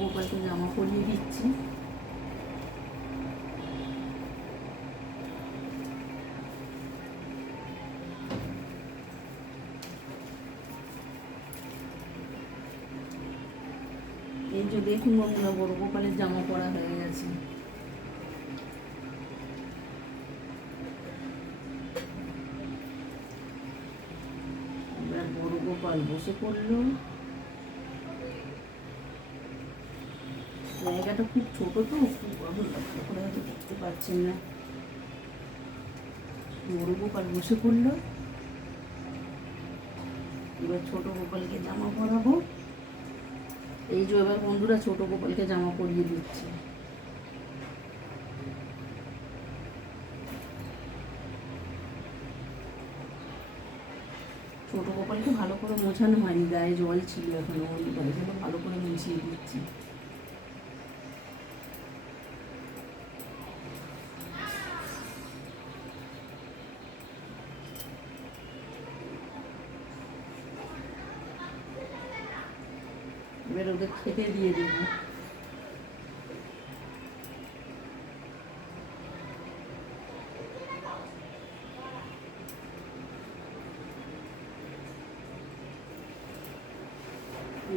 গোপালকে জামা পরিয়ে দিচ্ছি। এই যে দেখুন বন্ধুরা, বড় গোপালের জামা পরা হয়ে গেছে। এবার বড় গোপাল বসে পড়লো। জায়গাটা খুব ছোট তো, খুব করে হয়তো দেখতে পাচ্ছেন না। বড় গোপাল বসে পড়লো। এবার ছোট গোপালকে জামা পরাবো। এই যে এবার বন্ধুরা ছোট গোপালকে জামা পরিয়ে দিচ্ছি। ছোট গোপালকে ভালো করে মোছানো হয়নি, গায়ে জল ছিল এখনো, ওই জন্য ভালো করে মুছিয়ে দিচ্ছি। এবার ওদের খেতে দিয়ে দেবো।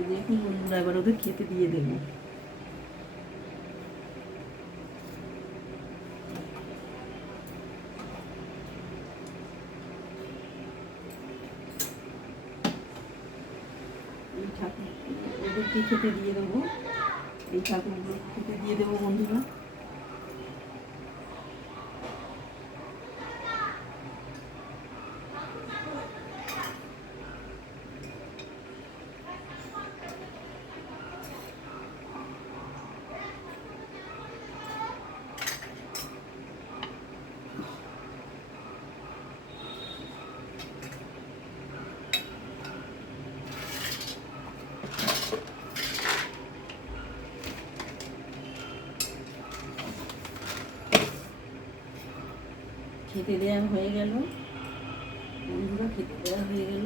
দেখুন বন্ধুরা, এবার ওদের খেতে দিয়ে দেবো। এই ঠাকুর ওদেরকে খেতে দিয়ে দেবো। এই ঠাকুরগুলো খেতে দিয়ে দেবো বন্ধুরা। খেতে দেওয়া হয়ে গেল বন্ধুরা, খেতে দেওয়া হয়ে গেল।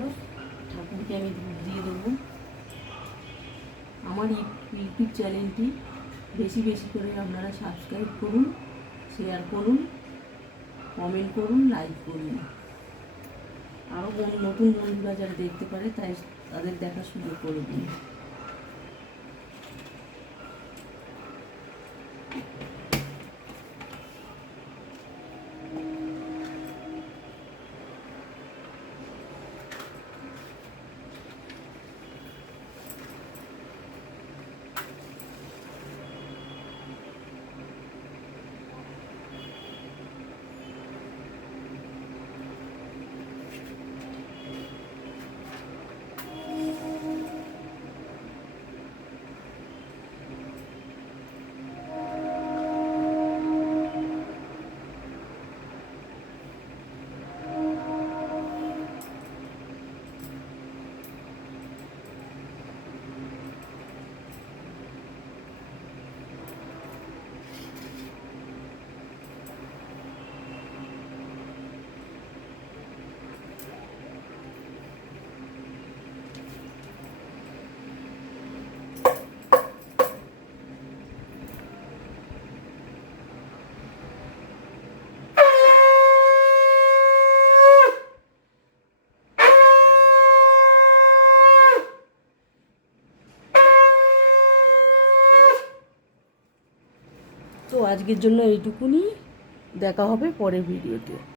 ঠাকুরকে আমি দুধ দিয়ে দেবো। আমার ইউটিউব চ্যানেলটি বেশি বেশি করে আপনারা সাবস্ক্রাইব করুন, শেয়ার করুন, কমেন্ট করুন, লাইক করুন। আরও নতুন বন্ধুরা যারা দেখতে পারে তাদের দেখার সুযোগ করে দিন। তো আজকের জন্য এইটুকুনি, দেখা হবে পরের ভিডিওতে।